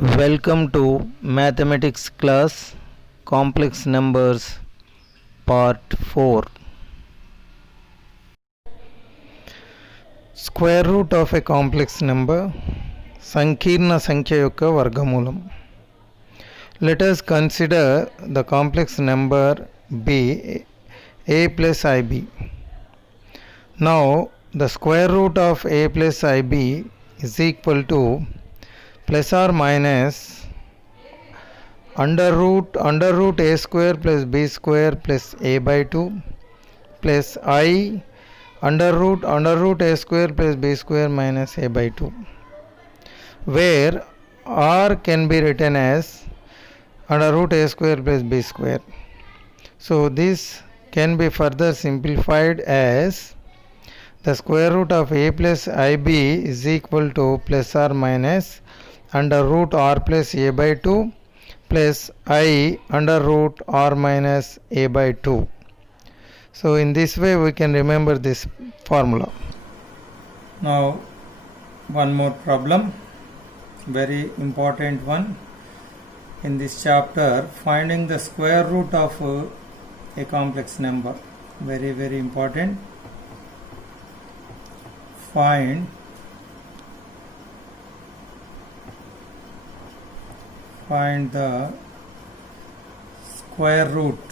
Welcome to Mathematics class Complex Numbers Part 4. Square root of a complex number సంకీర్ణ సంఖ్య యొక్క వర్గమూలం. Let us consider the complex number b a plus ib. Now the square root of a plus ib is equal to plus or minus under root a square plus b square plus a by 2 plus I under root a square plus b square minus a by 2, where r can be written as under root a square plus b square. So this can be further simplified as the square root of a plus ib is equal to plus or minus under root r plus a by 2 plus I under root r minus a by 2. So in this way we can remember this formula. Now one more problem, very important one in this chapter, finding the square root of a complex number. Very important. Find the square root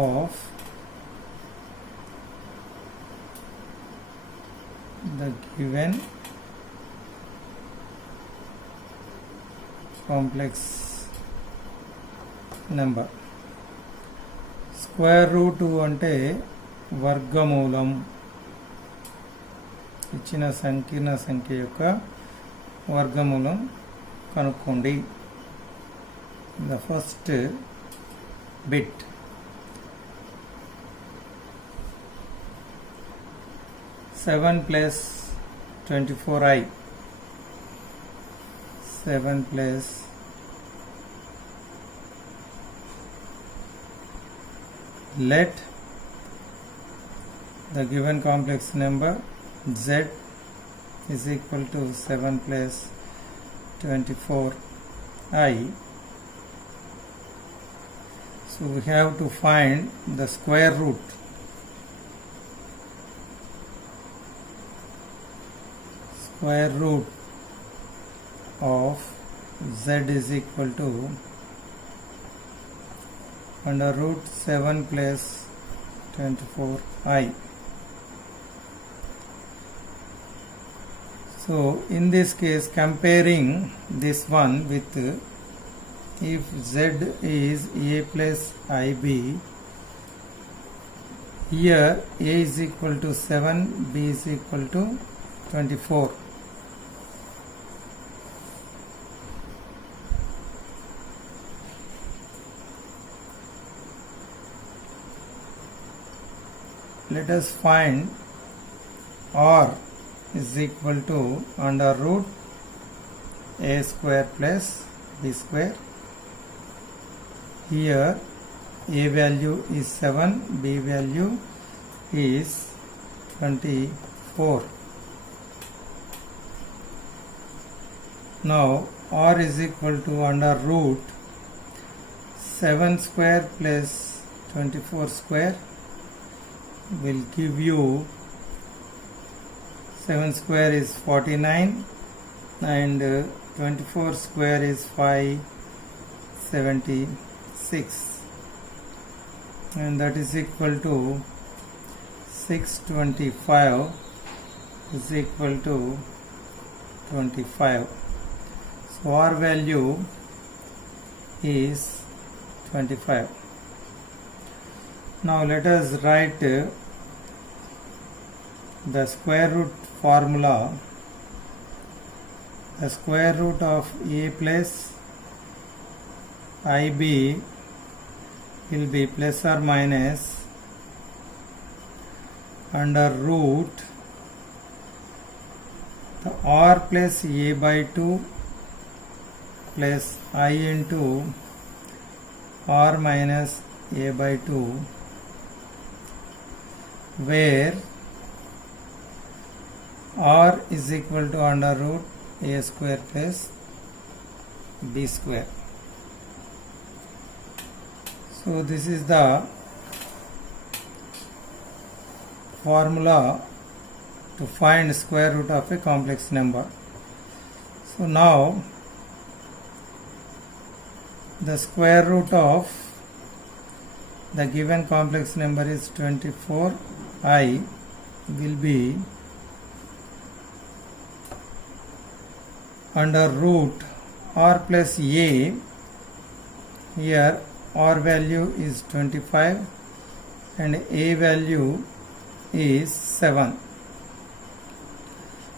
of the given complex number. Square root అంటే వర్గమూలం, ఇచ్చిన సంకీర్ణ సంఖ్య యొక్క వర్గమూలం కనుక్కోండి. The first bit seven plus 24i, 7 plus let the given complex number z is equal to 7 plus 24i. So we have to find the square root. Square root of z is equal to under root 7 plus 24i. So in this case, comparing this one with, if z is a plus ib, here a is equal to 7, b is equal to 24. Let us find r is equal to under root a square plus b square. Here a value is 7, b value is 24. Now r is equal to under root 7 square plus 24 square will give you 7 square is 49 and 24 square is 576, and that is equal to 625 is equal to 25. So our value is 25. Now let us write the square root formula. The square root of a plus ib will be plus or minus under root the r plus a by 2 plus I into r minus a by 2, where r is equal to under root a square plus b square. So this is the formula to find square root of a complex number. So now the square root of the given complex number is 24i will be under root r plus a. Here r value is 25 and a value is 7.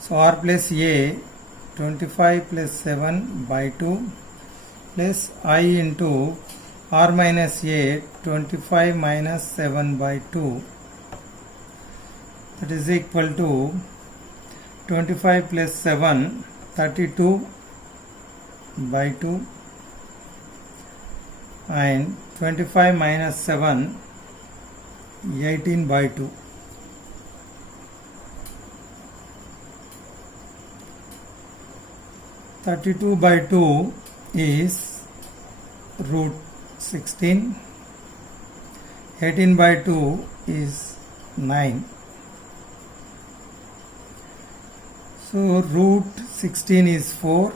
So r plus a 25 plus 7 by 2 plus I into r minus a 25 minus 7 by 2, that is equal to 25 plus 7 32 by 2 and 25 minus 7 18 by 2. (32 by 2) is root 16. 18 by 2 is 9. So root 16 is 4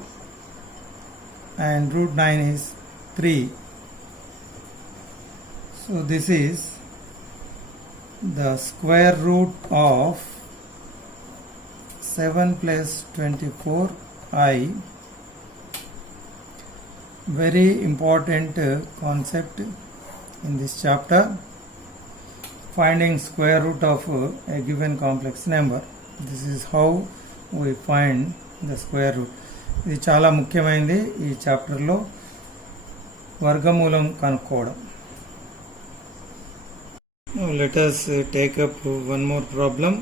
and root 9 is 3. So this is the square root of 7 plus 24i. Very important concept in this chapter, finding square root of a given complex number. This is how we find the square root. ఇది చాలా ముఖ్యమైనది ఈ చాప్టర్లో వర్గమూలం కనుక్కోవడం. Now let us take up one more problem.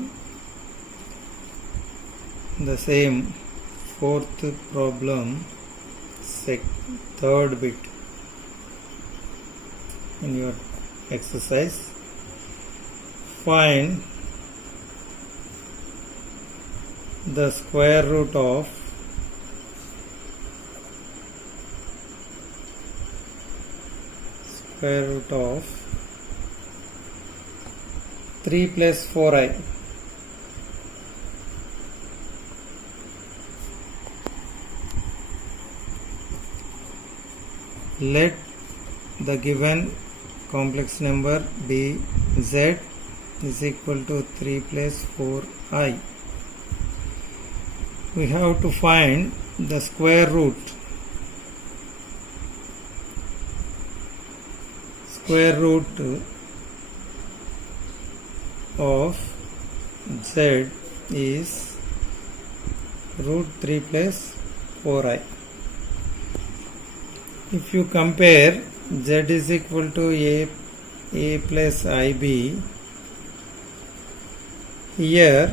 The same fourth problem, third bit in your exercise. Find the square root of square root of 3 plus 4i. Let the given complex number be z is equal to 3 plus 4i. We have to find the square root. Square root of z is root 3 plus 4i. If you compare z is equal to a plus ib, here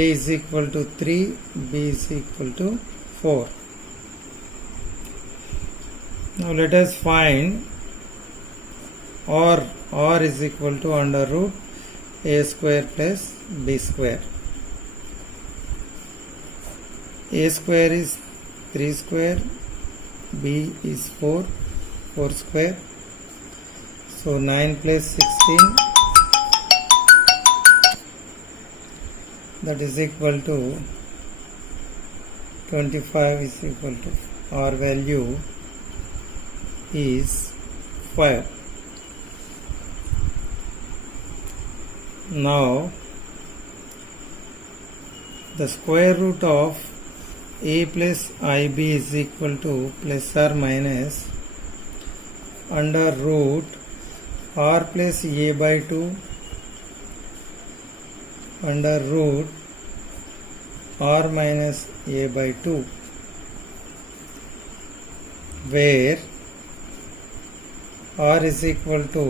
a is equal to 3, b is equal to 4. Now let us find r is equal to under root a square plus b square. A square is 3 square, b is 4 square. So 9 plus 16, that is equal to 25 is equal to r value is 5. Now the square root of a plus ib is equal to plus or minus under root r plus a by 2 under root r minus a by 2, where r is equal to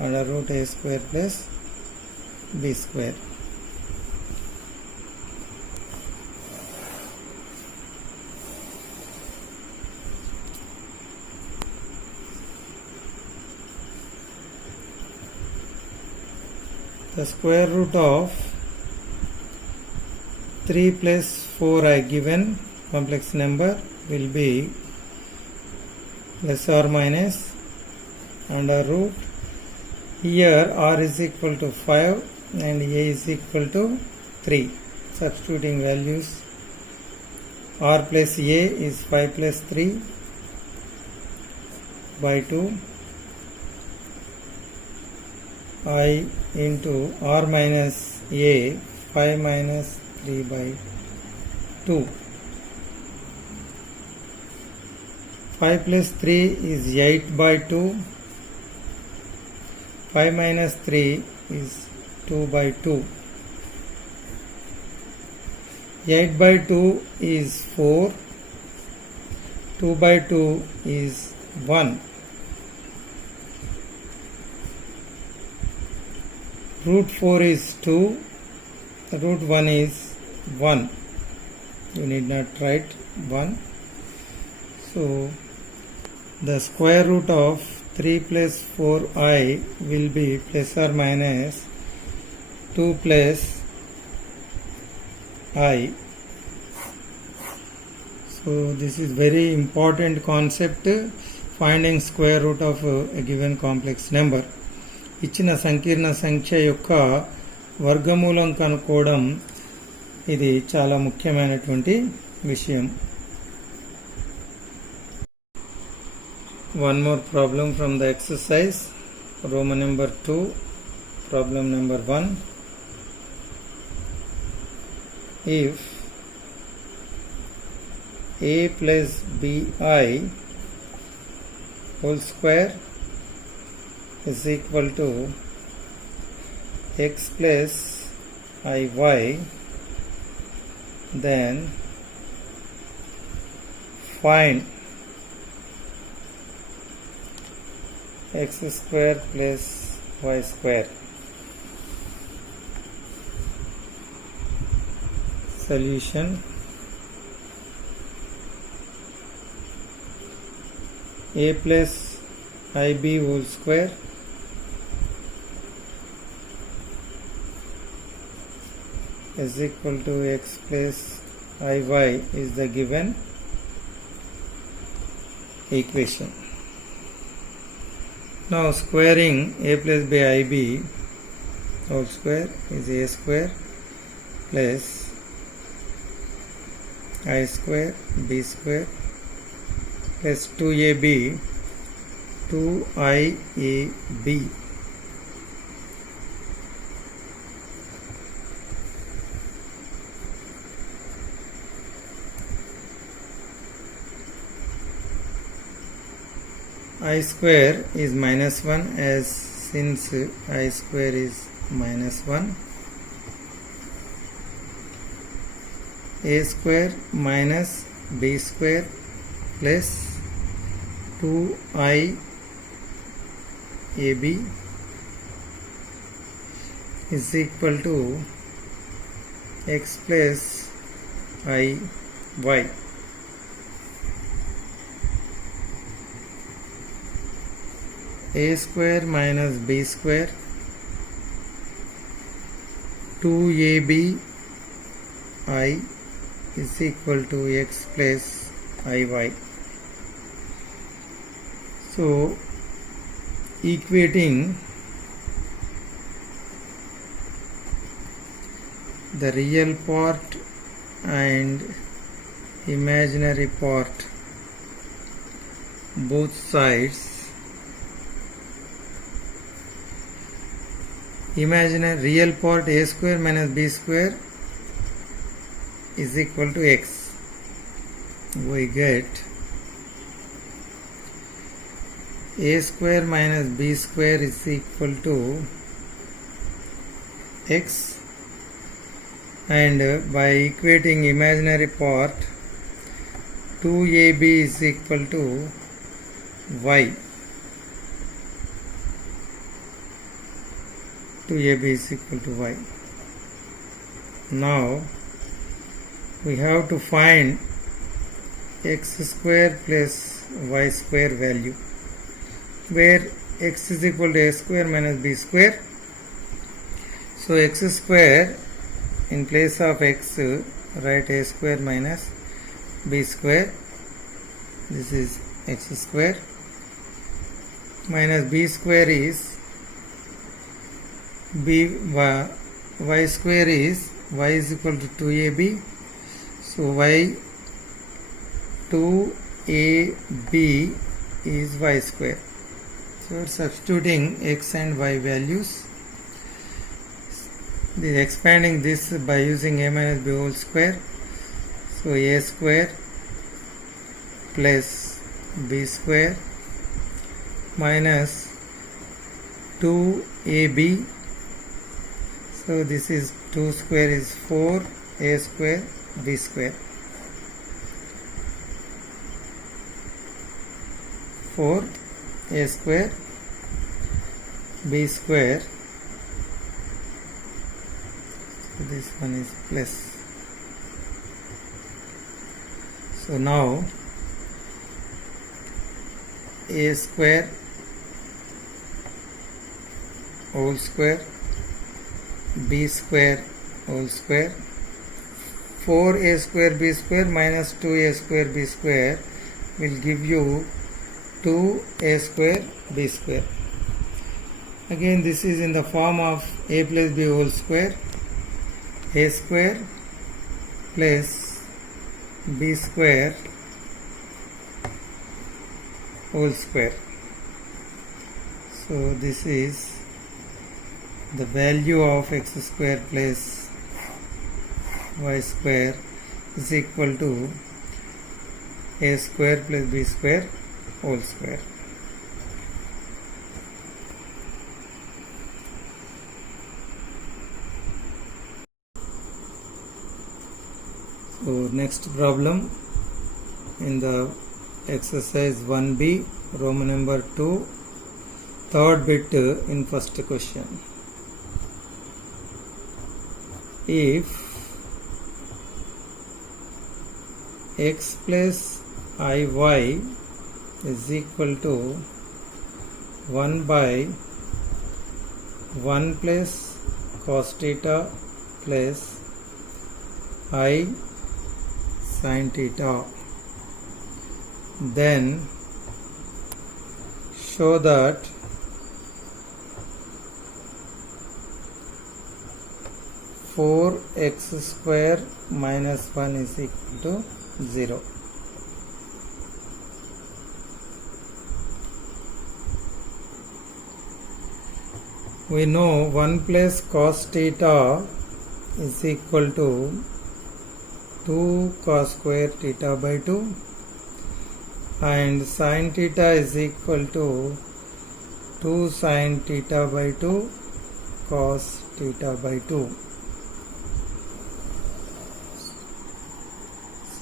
under root a square plus b square. The square root of 3 plus 4i given complex number will be plus or minus under root. Here r is equal to 5 and a is equal to 3. Substituting values, r plus a is 5 plus 3 by 2, I into r minus a 5 minus 3 by 2. 5 plus 3 is 8 by 2. 5 minus 3 is 2 by 2. 8 by 2 is 4. 2 by 2 is 1. Root 4 is 2. Root 1 is 1. You need not write 1. So the square root of 3 plus 4i will be plus or minus 2 plus I. So this is very important concept, finding square root of a given complex number. ఇచ్చిన సంకీర్ణ సంఖ్య యొక్క వర్గమూలం కనుక్కోవడం ఇది చాలా ముఖ్యమైనటువంటి విషయం. One more problem from the exercise, Roman number 2, problem number 1. If a plus bi whole square is equal to x plus iy, then find x square plus y square. Solution: a plus ib whole square is equal to x plus iy is the given equation. Now squaring a plus b ib whole square is a square plus I square b square plus 2ab 2iab. I square is minus 1, as since I square is minus 1. A square minus b square plus 2iab is equal to x plus iy. A square minus b square 2ab I is equal to x plus iy. So equating the real part and imaginary part, both sides. Imaginary real part a square minus b square is equal to x. We get a square minus b square is equal to x, and by equating imaginary part 2ab is equal to y. 2ab is equal to y. Now we have to find x square plus y square value, where x is equal to a square minus b square. So x square in place of x write a square minus b square. This is x square minus b square is y square is y is equal to 2ab. So y 2ab is y square. So substituting x and y values, expanding this by using a minus b whole square. So a square plus b square minus 2ab. So this is 2 square is 4, a square b square. 4 a square b square. So this one is plus. So now a square whole square b square whole square, 4a square b square minus 2a square b square will give you 2a square b square. Again this is in the form of a plus b whole square, a square plus b square whole square. So this is the value of x square plus y square is equal to a square plus b square whole square. So next problem in the exercise 1b, Roman number 2, third bit in first question. If x plus iy is equal to 1 by 1 plus cos theta plus I sin theta, then show that four x square minus 1 is equal to 0. We know 1 plus cos theta is equal to 2 cos square theta by 2, and sin theta is equal to 2 sin theta by 2 cos theta by 2.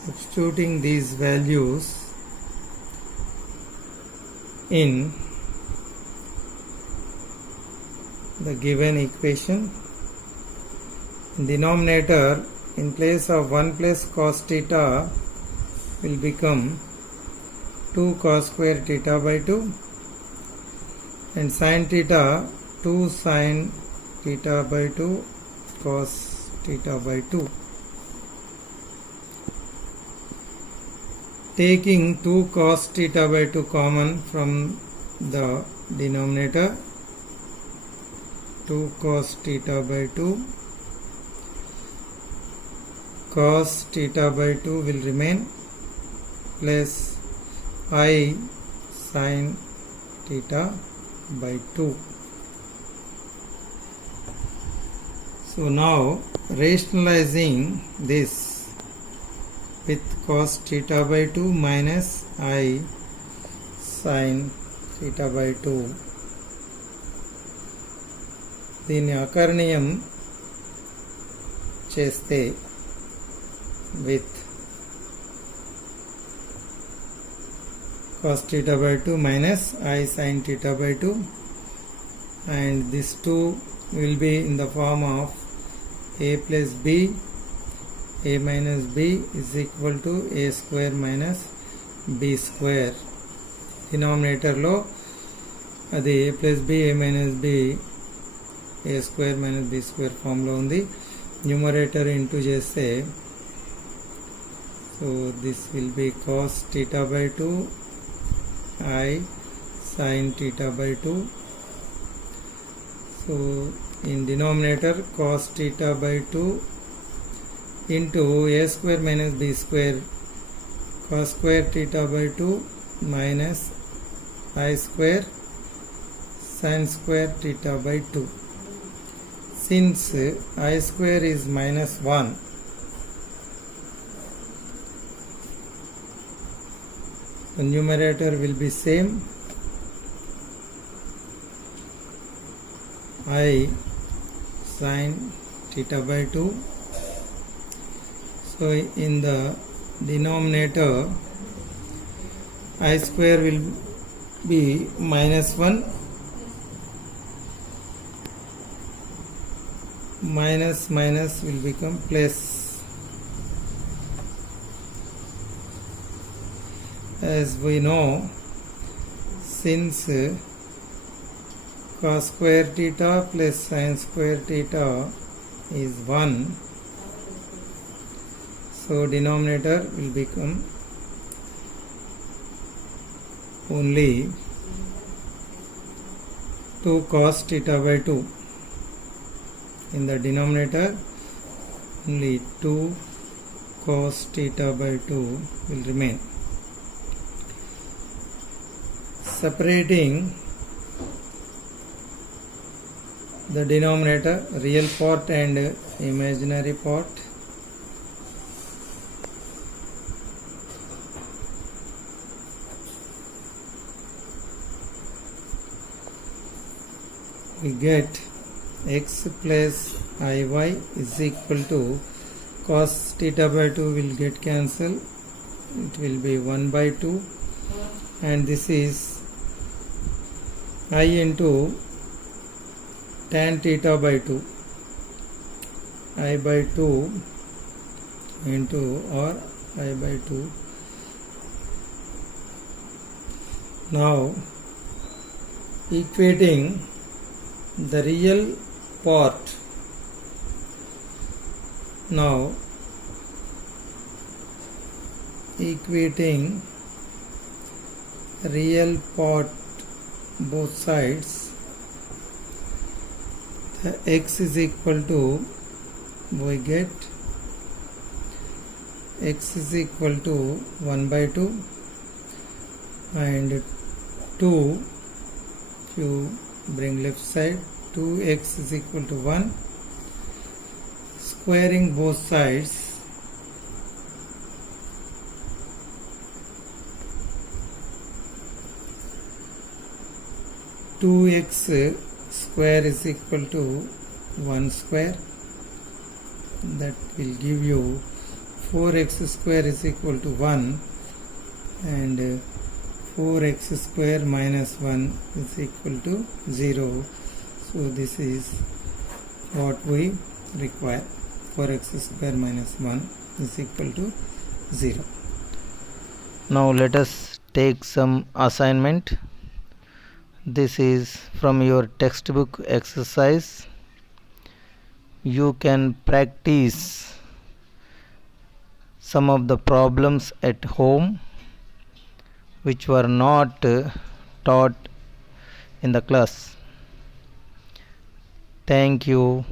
Substituting these values in the given equation, denominator in place of 1 plus cos theta will become 2 cos square theta by 2, and sin theta 2 sin theta by 2 cos theta by 2. Taking 2 cos theta by 2 common from the denominator, 2 cos theta by 2, cos theta by 2 will remain, plus I sin theta by 2. So now rationalizing this with cos theta by 2 minus I sin theta by 2, దీన్ని అకర్ణీయం చేస్తే with cos theta by 2 minus I sin theta by 2, and this 2 will be in the form of a plus b, a minus b is equal to a square minus b square. Denominator లో అది a plus b, a minus b, a square minus b square form లో ఉంది. Numerator into చేస్తే so this will be cos theta by 2 I sin theta by 2. So in denominator cos theta by 2 into a square minus b square, cos square theta by 2 minus I square sin square theta by 2. Since I square is minus 1, the numerator will be same. I sin theta by 2. So in the denominator I square will be minus 1, minus minus will become plus. As we know, since cos square theta plus sin square theta is 1, so denominator will become only 2 cos theta by 2. In the denominator only 2 cos theta by 2 will remain. Separating the denominator, real part and imaginary part, we get x plus iy is equal to cos theta by 2 will get cancelled, it will be 1 by 2, and this is I into tan theta by 2, I by 2 into or I by 2. Now equating the real part, now equating real part both sides, the x is equal to, we get x is equal to 1 by 2 and 2, if you bring left side, 2x is equal to 1, squaring both sides, two x square is equal to 1 square, that will give you 4x square is equal to 1, and 4x square minus 1 is equal to 0. So this is what we require. 4x square minus 1 is equal to 0. Now let us take some assignment. This is from your textbook exercise. You can practice some of the problems at home which were not taught in the class. Thank you.